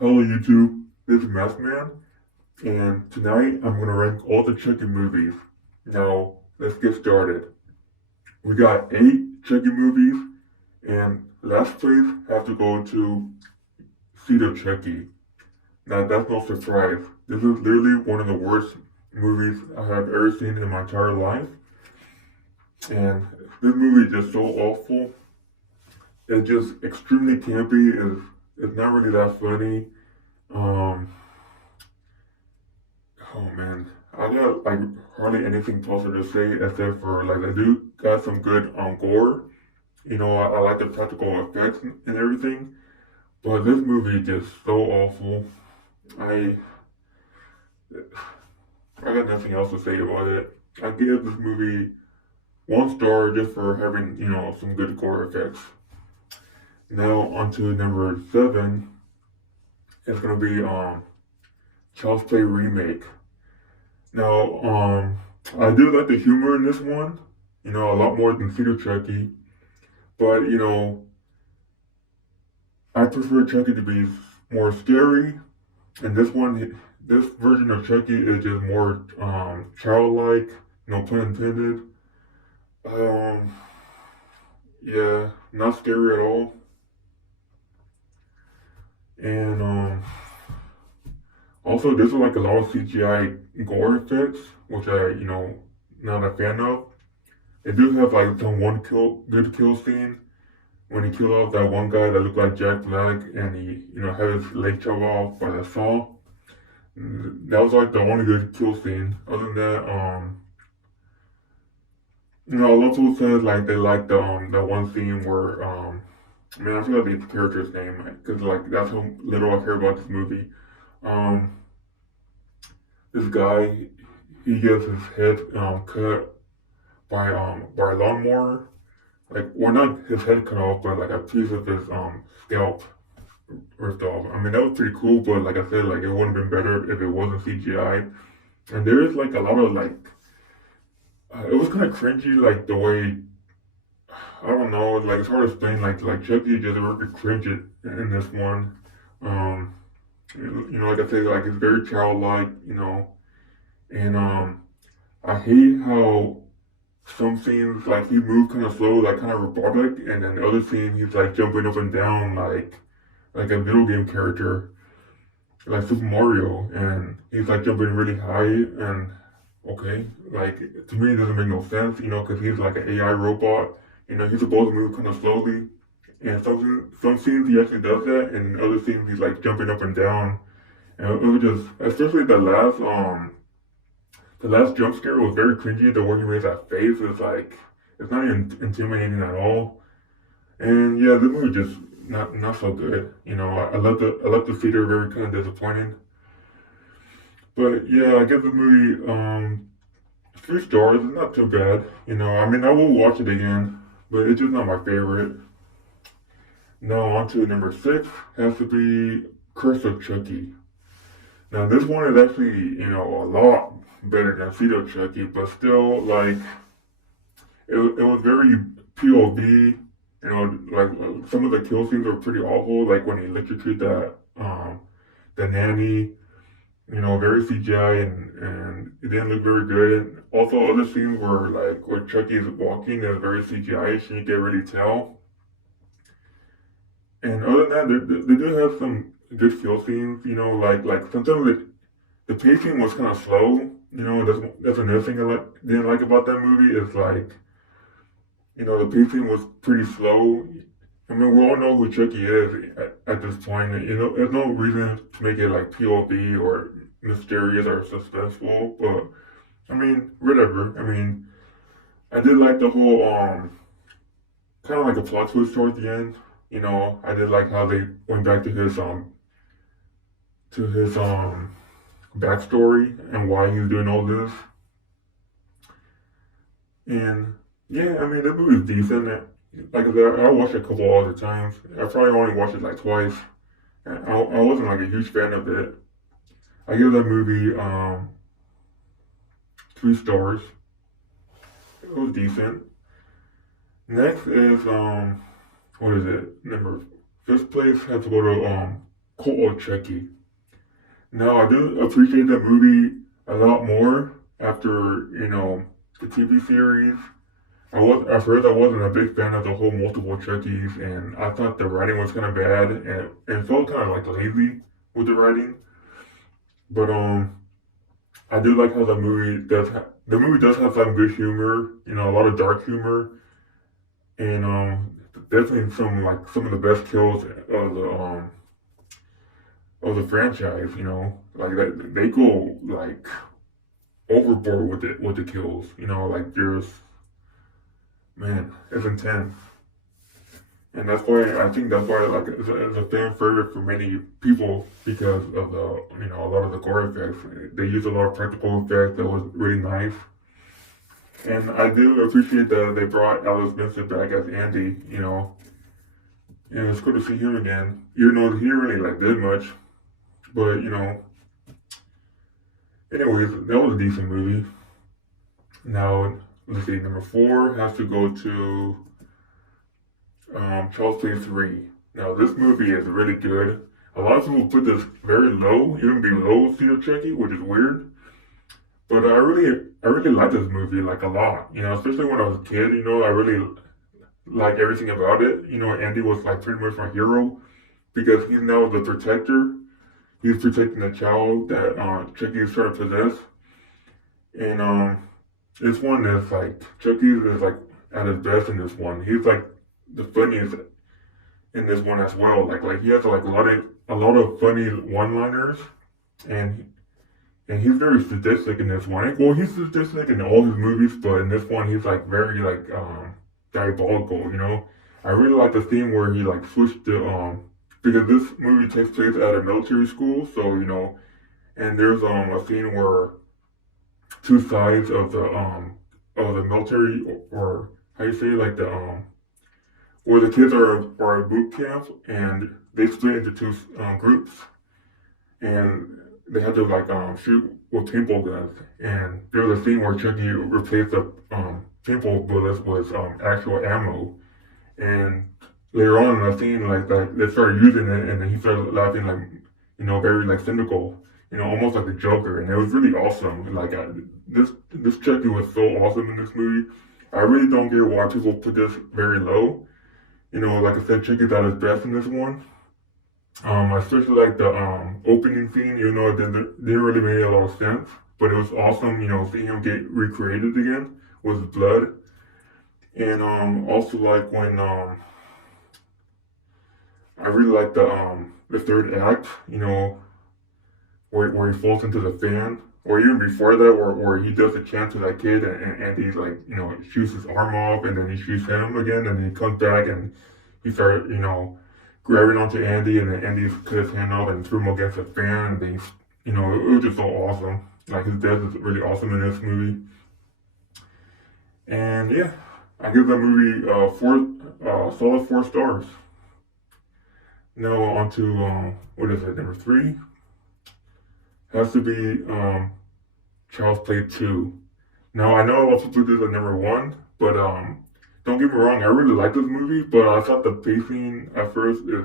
Hello YouTube, this is Mask Man, and tonight I'm gonna rank all the Chucky movies. Now, let's get started. We got 8 Chucky movies, and last place has to go to Seed of Chucky. Now, that's no surprise. This is literally one of the worst movies I have ever seen in my entire life, and this movie is just so awful. It's just extremely campy. It's not really that funny. Um, Oh man, I got like hardly anything positive to say except for like I do got some good gore. I like the practical effects and everything, but this movie is just so awful. I I got nothing else to say about it. I give this movie 1 star just for having some good gore effects. Now on to number 7. It's gonna be Child's Play remake. Now I do like the humor in this one. A lot more than Cedar Chucky. But I prefer Chucky to be more scary, and this version of Chucky is just more childlike. No pun intended. Um, yeah, not scary at all. And also there's like a lot of CGI gore effects, which not a fan of. They do have like some good kill scene when he killed off that one guy that looked like Jack Black, and he had his leg chopped off by the saw. That was like the only good kill scene. Other than that, a lot of people said like they liked the that one scene where man, I forgot the character's name because like that's how little I care about this movie. Um, this guy, he gets his head cut by a lawnmower, like or not his head cut off, but like a piece of his scalp ripped off. I mean that was pretty cool, but like I said, like it would have been better if it wasn't CGI. And there is like a lot of like it was kind of cringy, like the way I don't know, like it's hard to explain. Like Chucky just really cringe it in this one. Um, like I said, like it's very childlike, and I hate how some scenes like he moves kind of slow, like kind of robotic, and then the other scene he's like jumping up and down like a video game character, like Super Mario, and he's like jumping really high and okay, like to me it doesn't make no sense, because he's like an AI robot. He's supposed to move kind of slowly, and some scenes he actually does that, and other scenes he's like jumping up and down, and it was just especially the last jump scare was very cringy. The way he made that face is like it's not even intimidating at all, and yeah, the movie just not so good. I left the theater very kind of disappointed. But yeah, I give the movie 3 stars. It's not too bad. I mean, I will watch it again, but it's just not my favorite. Now on to number 6 has to be Curse of Chucky. Now this one is actually a lot better than Seed of Chucky, but still like it was very POV. Like some of the kill scenes were pretty awful. Like when he electrocuted the nanny, very CGI and it didn't look very good. Also, other scenes were like where Chucky is walking is very CGI-ish and you can't really tell. And other than that, they do have some good kill scenes. Like sometimes the pacing was kind of slow. That's another thing didn't like about that movie is like the pacing was pretty slow. I mean, we all know who Chucky is at this point. There's no reason to make it like POV or mysterious or suspenseful. But I mean, whatever. I mean, I did like the whole kind of like a plot twist towards the end. I did like how they went back to his backstory and why he's doing all this. And yeah, I mean, the movie's decent. Like I said, I watched it a couple other times. I probably only watched it like twice. I wasn't like a huge fan of it. I give that movie 3 stars. It was decent. Next is what is it? Number fifth place has to go to Cult of Chucky. Now, I do appreciate that movie a lot more after, the TV series. At first I wasn't a big fan of the whole multiple Chuckies, and I thought the writing was kind of bad, and it felt kind of like lazy with the writing. But I do like how the movie does have some good humor, a lot of dark humor, and definitely some of the best kills of the franchise. Like that they go like overboard with the kills. Like there's man, it's intense. And I think that's why like it's a fan favorite for many people because of a lot of the gore effects. They use a lot of practical effects that was really nice. And I do appreciate that they brought Alice Vincent back as Andy, and it's cool to see him again. Even though he didn't really like did much, but anyways, that was a decent movie. Now let's see, number four has to go to Child's Play 3. Now, this movie is really good. A lot of people put this very low, even below Cedar Chucky, which is weird. But I really like this movie like a lot. Especially when I was a kid. I really like everything about it. Andy was like pretty much my hero because he's now the protector. He's protecting the child that Chucky is trying to possess. And this one is like Chucky is like at his best in this one. He's like the funniest in this one as well. Like he has like a lot of funny one-liners, and he's very sadistic in this one. Well, he's sadistic in all his movies, but in this one he's like very like diabolical. I really like the scene where he like switched the because this movie takes place at a military school, so and there's a scene where two sides of the military or how you say like the where the kids are at boot camp and they split into two groups and they had to like shoot with paintball guns. And there was a scene where Chucky replaced the paintball bullets with actual ammo. And later on in the scene, like they started using it, and then he started laughing like very like cynical, almost like the Joker. And it was really awesome. Like this Chucky was so awesome in this movie. I really don't get why people put this very low. Like I said, Chucky's at his best in this one. I especially like the opening scene, it didn't really make a lot of sense, but it was awesome, seeing him get recreated again with blood. And also like when I really like the third act, where he falls into the fan, or even before that, where he does a chant to that kid, and he like shoots his arm off, and then he shoots him again, and he comes back and he started grabbing onto Andy, and then Andy cut his hand off and threw him against the fan, and then it was just so awesome. Like his death is really awesome in this movie, and yeah, I give that movie solid 4 stars. Now on to what is it, number three? Has to be Child's Play 2. Now I know a lot of people did the number one, but don't get me wrong, I really like this movie, but I thought the pacing at first is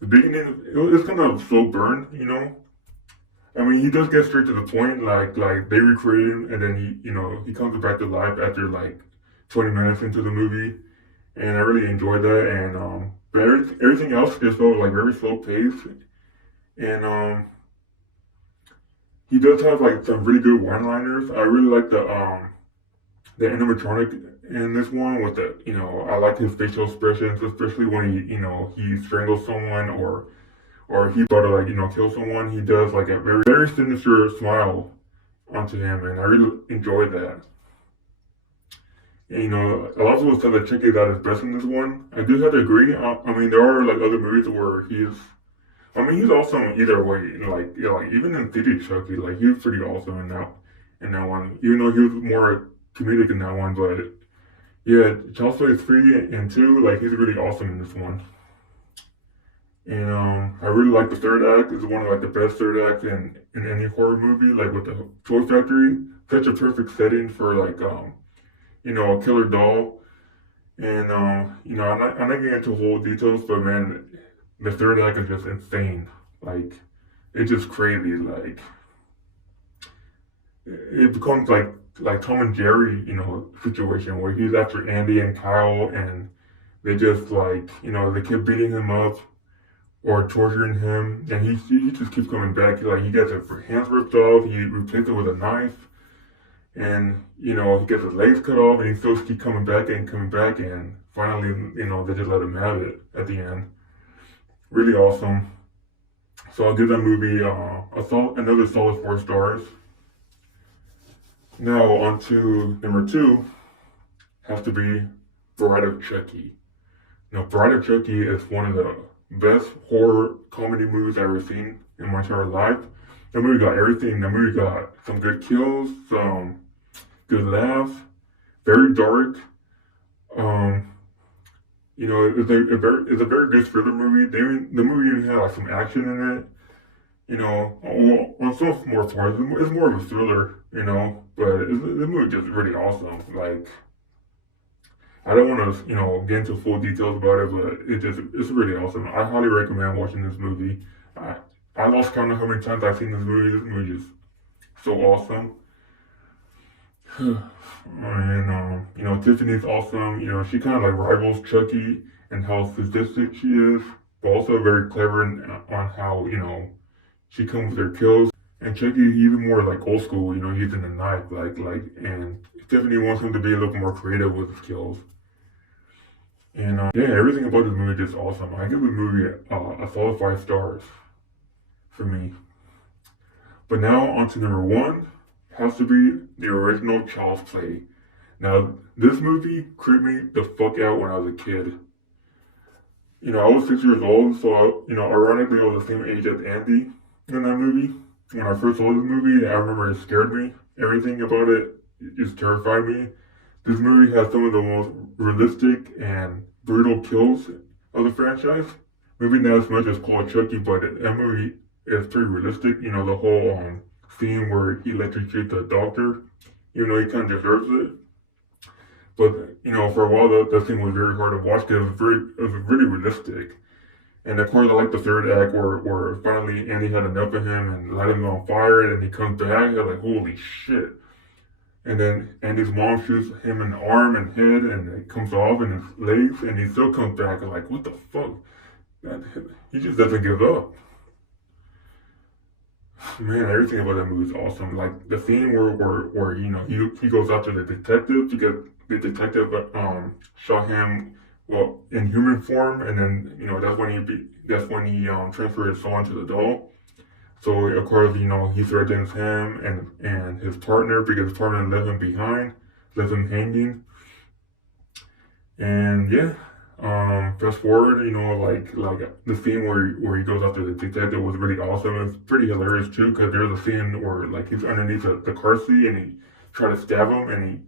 the beginning. It's kind of slow burn, I mean, he does get straight to the point, like they recreate him, and then he comes back to life after like 20 minutes into the movie, and I really enjoyed that. And but everything else just felt like very slow pace, and he does have like some really good one-liners. I really like the animatronic in this one with the I like his facial expressions, especially when he strangles someone or he's about to like kill someone. He does like a very sinister smile onto him, and I really enjoyed that. And, a lot of people said that Chucky is at his best in this one. I do have to agree. I mean, there are like other movies where he's awesome either way. Like even in City Chucky, like he was pretty awesome in that one. Even though he was more comedic in that one, but yeah, Child's Play 3 and 2, like he's really awesome in this one. And I really like the third act. It's one of like the best third acts in any horror movie. Like with the Toy Factory, such a perfect setting for like a killer doll. And I'm not getting into whole details, but man, the third act is just insane. Like it's just crazy. Like it becomes like Tom and Jerry, situation where he's after Andy and Kyle, and they just like they keep beating him up or torturing him, and he just keeps coming back. Like he gets his hands ripped off, he replaces it with a knife, and he gets his legs cut off, and he still keeps coming back, and finally they just let him have it at the end. Really awesome. So I'll give that movie another solid 4 stars. Now on to number two, has to be Bride of Chucky. Now Bride of Chucky is one of the best horror comedy movies I've ever seen in my entire life. The movie got everything. The movie got some good kills, some good laughs, very dark. Um, it's a very good thriller movie. The movie even had like some action in it. On some more parts, it's more of a thriller. But the movie just really awesome. Like I don't want to, get into full details about it, but it's really awesome. I highly recommend watching this movie. I I lost count of how many times I've seen this movie. This movie is so awesome. And Tiffany's awesome. She kind of like rivals Chucky and how sadistic she is, but also very clever on how she comes with her kills. And Chucky, he's more like old school. He's in the knife, and Tiffany wants him to be a little more creative with his kills. And yeah, everything about this movie is just awesome. I give the movie a solid 5 stars for me. But now on to number one, has to be the original Child's Play. Now, this movie creeped me the fuck out when I was a kid. I was 6 years old, so ironically, I was the same age as Andy in that movie. When I first saw this movie, I remember it scared me. Everything about it just terrified me. This movie has some of the most realistic and brutal kills of the franchise. Maybe not as much as called Chucky, but that movie is pretty realistic. The whole scene where he electrocutes the doctor, even though he kind of deserves it. But for a while that scene was very hard to watch because it was really realistic. And of course, I like the third act where finally Andy had enough of him and lighted him on fire, and he comes back. You're like, holy shit! And then Andy's mom shoots him in the arm and head, and it comes off in his legs, and he still comes back. I'm like, what the fuck? He just doesn't give up. Man, everything about that movie is awesome. Like the scene where he goes after the detective because the detective shot him in human form, and then that's when he transferred his soul into the doll. So of course he threatens him and his partner because his partner left him behind, left him hanging. And yeah, fast forward, like the scene where he goes after the detective was really awesome. It's pretty hilarious too because there's a scene where like he's underneath the car seat and he tried to stab him and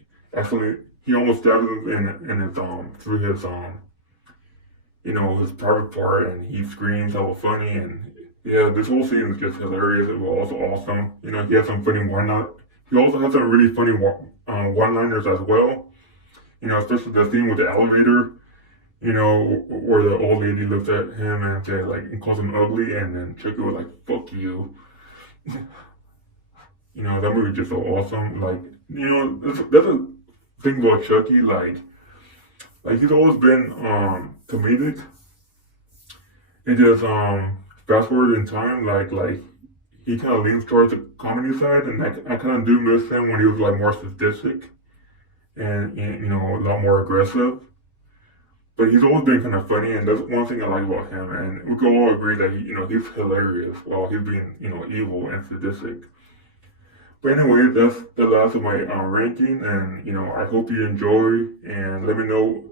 he almost stabs him in his through his his private part, and he screams hella funny. And yeah, this whole scene is just hilarious. It was also awesome. He has some funny he also has some really funny one-liners as well. Especially the scene with the elevator, where the old lady looks at him and say and calls him ugly, and then Chucky was like, fuck you. That movie is just so awesome. That's a thing about Chucky, he's always been comedic. It just fast forward in time, he kind of leans towards the comedy side, and I kind of do miss him when he was like more sadistic and a lot more aggressive. But he's always been kind of funny, and that's one thing I like about him. And we can all agree that he's hilarious while he's being evil and sadistic. But anyway, that's the last of my ranking, and I hope you enjoy, and let me know